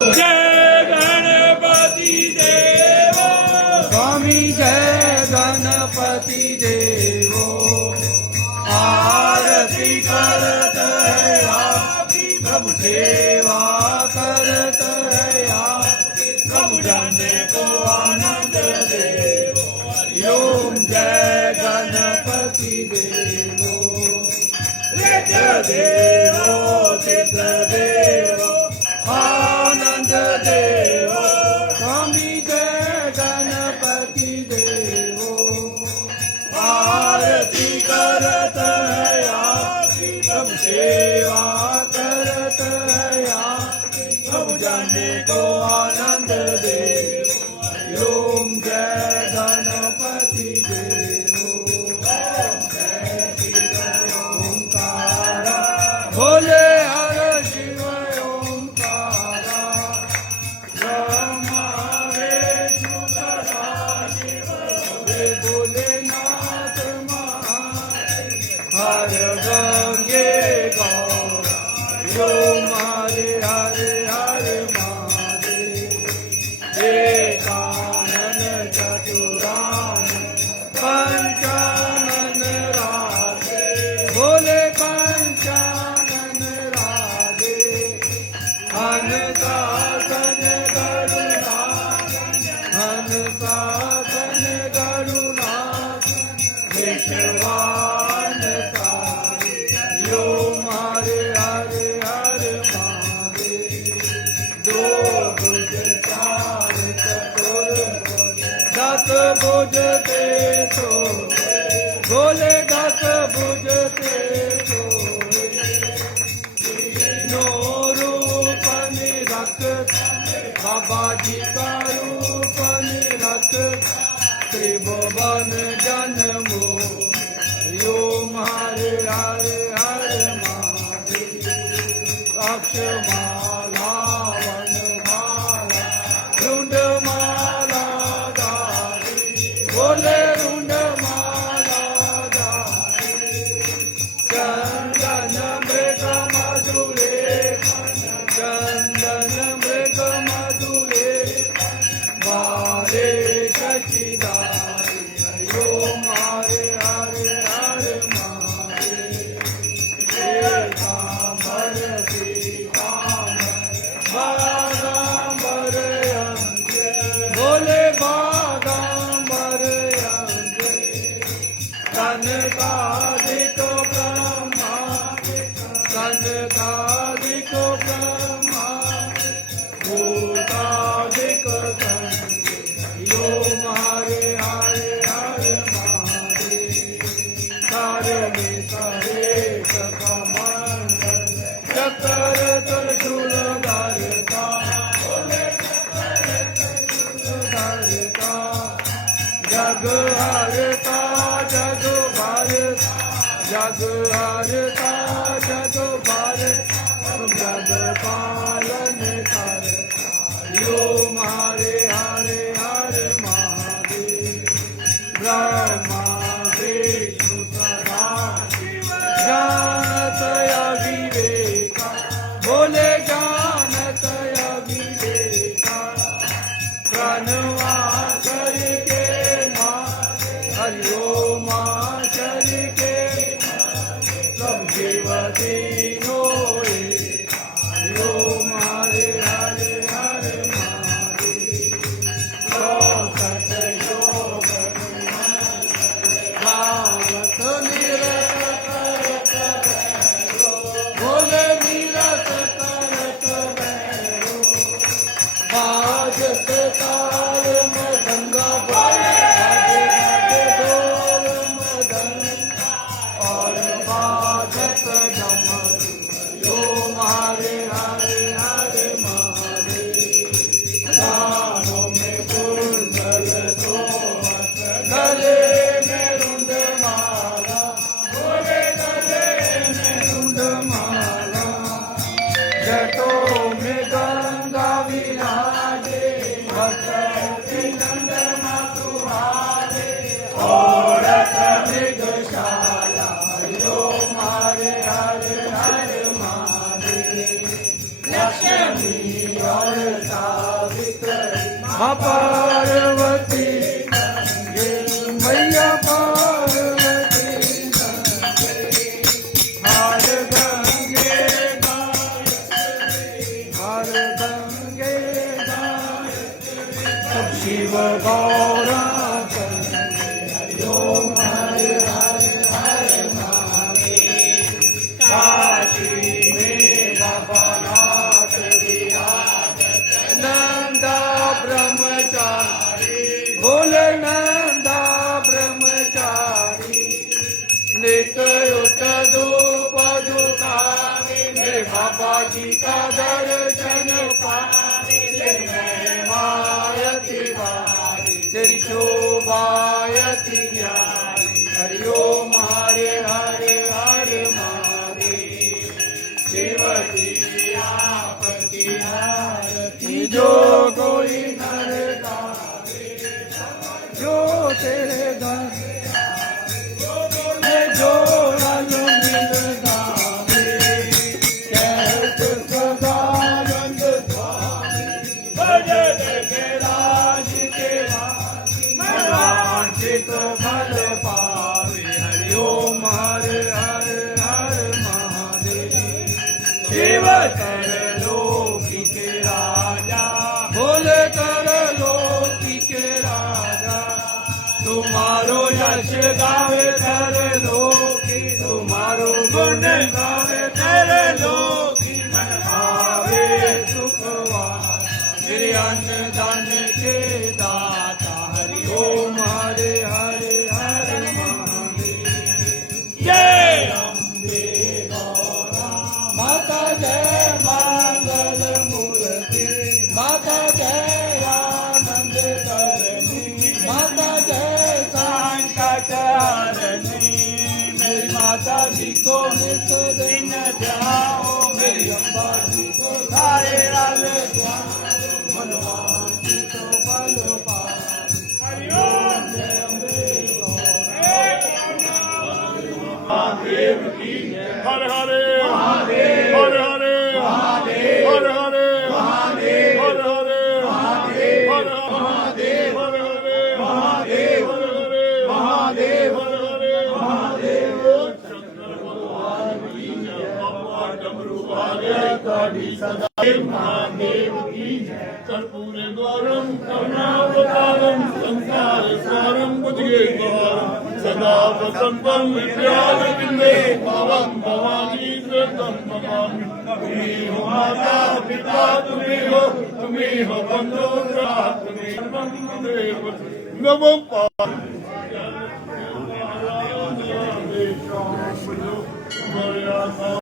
जय गणपति देवो स्वामी जय गणपति देवो। आरती करत है आपकी प्रभु सेवा करत है आपकी प्रभु जाने को आनंद देवो। ओम जय गणपति देवो। नित्य देवो सिद्ध देवो आनंद देवो स्वामी जय गणपति देवो। आरती करत है आपकी प्रभु सेवा करत है आपकी प्रभु जाने को आनंद देवो। ओम जय गणपति देवो। ओंकारा भोले हर शिव ओंकारा ब्रह्मा विष्णु सदा शिव भोले भोलेनाथ महादेव हर गंगे गौरा ओम हरे हरे हरे महादेव। एकानन चतुरानन पंचानन राधे भोले पंचानन राधे। अनकासन करुणा अनकासन करुणा विश्वान तारे ओम हरे हरे हरे महादेव। दो भुज चार चतुर दस भुज ते सो भोले दस भुज ते सो नो रूप निरख बाबा जी का रूप निरख त्रिभुवन जन्मो। ओम हरे हरे हरे महादेव। अक्षमाला वनमाला रुंडमाला धारी भोले रुंडमाला धारी। चंदन मृग मधुरे चंदन मृग मधुरे मारे शशिधारी। ओम हरे हरे हरे महादेव। श्रीकांबर श्रीकांबर बागांबर यंत्र भोले बागांबर यंत्र। कनकादिक ब्रह्मा कनकादिक ब्रह्मा भूतादिक संग। ओम हरे हरे हरे महादेव। तारणे सरेश कमंडल चक्र त्रिशूल धारता धारता जग हरता जग भारत जग हरता जग भारत जग पालन करता। ओम हरे हरे हरे महादेव। ब्रह्मा विष्णु सदा शिव जानत अविवेका भोले जानत अविवेका। प्रणवा करके माँ हरि ओम करके सब जीव दीनो ओम हरे हरे हरे महादेव। सत योग भावत निरत करत भैरो भोले निरत करत भैरो। बाजत ताल मृदंगा बाजे बाजे ढोल मृदंग और बाजत डमरू। ओम हरे हरे हरे महादेव। कानों में कुंडल सोवत गले में रुंडमाला भोले गले में रुंडमाला। जटों में गंगा विराजे भक्त हाँ पार्वती मैया पार्वती हर गंगे हर गंगे सब शिव गौरा ओम हरे हरे हरे महादेव काशी में बाबानाथ विराजत नंदा ब्रह्मचारी बोले नंदा ब्रह्मचारी नित्युत धूप दुखावे मेरे बाबा जी का दर्शन पावे मायती वारी तेरी शोभायती न्यारी हरि ओम हरे हरे हरे महादेव शिवजी आपकी आरती जो कोई नर गावे जो तेरे दर जो रंग मिल गावे कहत सदानंद स्वामी भजन के राज के वांछित फल पावे हरि ओम हरे हरे हरे महादेव शिव कर लोकी के राजा बोले कर लोकी के राजा तुम्हारो यश गावे कर लोकी तुम्हारो गुण गावे कर लोकी मन भावे सुखवा मेरे अन्न दान के दाता हरि ओम हरे हरे हरे महादेव जय अम्बे गौरा माता जय मंगल मूर्ति माता जय आनंद करणी माता जय संकटहरणी मेरी माता जी को नित दिन जाओ मेरी अम्बा जी को सारे राज मनवांछित फल पाओ हरि ओम जय अम्बे महादेव की हर हरे महादेव हर हरे महादेव हर हरे महादेव हर हरे महादेव हर महादेव हर हरे महादेव हर हरे महादेव हर हरे महादेव शंकर भगवान की जय बाबा डमरू वाले काली सदा महादेव की जय कर्पूरे द्वारम करुणावतारम संसार सारम बुद्धि द्वारम सदा वसंतम विद्यालय भवम भवानी कृतम नमामि तुम्ही हो माता पिता तुम्ही हो बंधु तुम्ही सर्वं देव नमो पार्वती